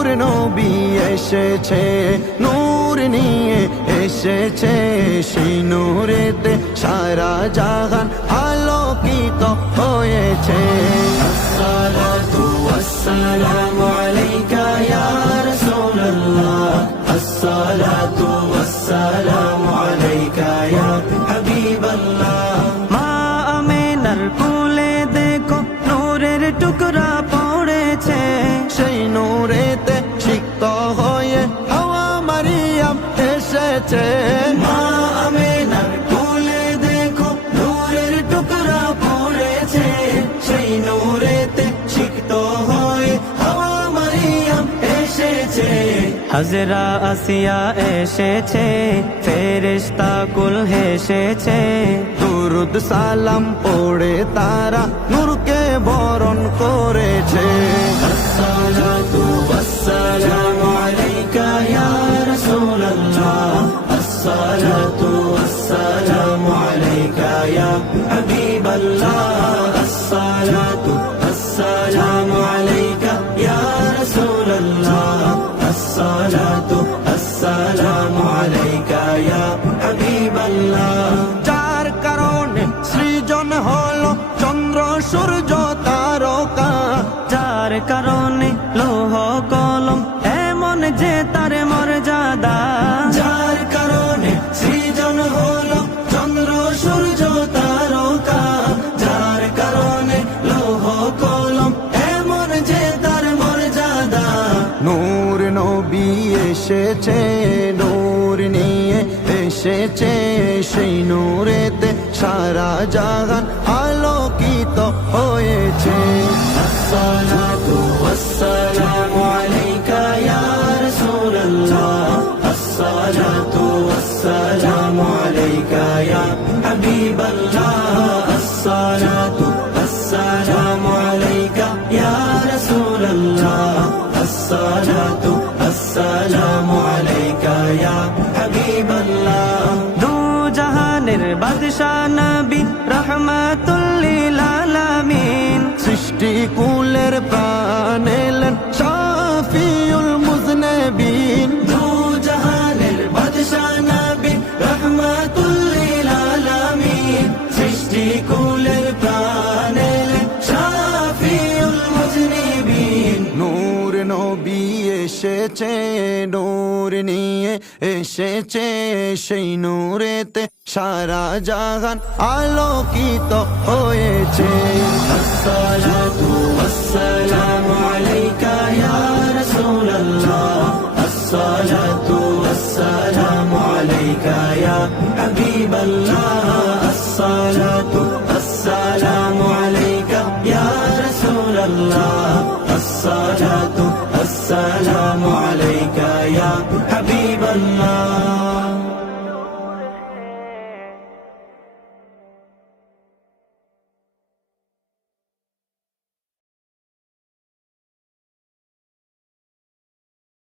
নূর নবী এসেছে, নূর নিয়ে এসেছে, সেই নূরেতে সারা জাহান আলোকিত হয়েছে। আসসালাতু ওয়াসসালামু আলাইকা ইয়া রাসূলুল্লাহ, আসসালাতু ওয়াসসালামু আলাইকা ইয়া হাবিবাল্লাহ। মা আমিনার কোলে দেখো নূরের টুকরা পড়েছে, সেই নূরেতে সিক্ত হয়ে হাওয়া মারিয়াম এসেছে। মা আমিনার কোলে দেখো নূরের টুকরা পড়েছে, সেই নূরেতে সিক্ত হয়ে হাওয়া মারিয়াম এসেছে। হাজরা আসিয়া এসেছে, ফেরেশতা কুল হেসেছে, দুরুদ সালাম পড়ে তারা নূরকে বরণ করেছে। আসসালাতু ওয়াসসালামু আলাইকা ইয়া রাসূলুল্লাহ, আসসালাতু ওয়াসসালামু আলাইকা ইয়া হাবিবাল্লাহ, আসসালাতু ওয়াসসালামু আলাইকা ইয়া রাসূলুল্লাহ, আসসালাতু ওয়াসসালামু আলাইকা ইয়া হাবিবাল্লাহ। যার কারণে সৃজন হলো চন্দ্র সূর্য তারকা, যার কারণে লৌহ কলম এমন যে তার মর্যাদা, যার কারণে সৃজন হলো চন্দ্র সূর্য তারকা, যার কারণে লৌহ কলম এমন যে তার মর্যাদা। নূর নবী এসেছে, নূর নিয়ে এসেছে, সেই নূরেতে সারা জাহান আলোকিত হয়েছে। আসসালাতু ওয়াসসালামু আলাইকা ইয়া রাসূলুল্লাহ, আসসালাতু ওয়াসসালামু আলাইকা ইয়া হাবিবাল্লাহ, আসসালাতু ওয়াসসালামু আলাইকা ইয়া রাসূলুল্লাহ, আসসালাতু ওয়াসসালামু আলাইকা ইয়া হাবিবাল্লাহ। দু জাহানের বাদশা নবী রহমাতুল লিল আলামিন, সৃষ্টি কুলের প্রাণ এলেন শাফিউল মুজনবিন। দু জাহানের বাদশা নবী রহমাতুল লিল আলামিন, সৃষ্টি কুলের প্রাণ এলেন শাফিউল মুজনিবিন। নূর নবী এসেছে, নূর নিয়ে এসেছে, সেই নূরেতে সারা জাহান আলোকিত হয়েছে। আসসালাতু ওয়াসসালামু আলাইকা ইয়া রাসূলুল্লাহ, আসসালাতু ওয়াসসালামু আলাইকা ইয়া হাবিবাল্লাহ, আসসালাতু ওয়াসসালামু আলাইকা ইয়া রাসূলুল্লাহ, আসসালাতু ওয়াসসালামু আলাইকা ইয়া হাবিবাল্লাহ।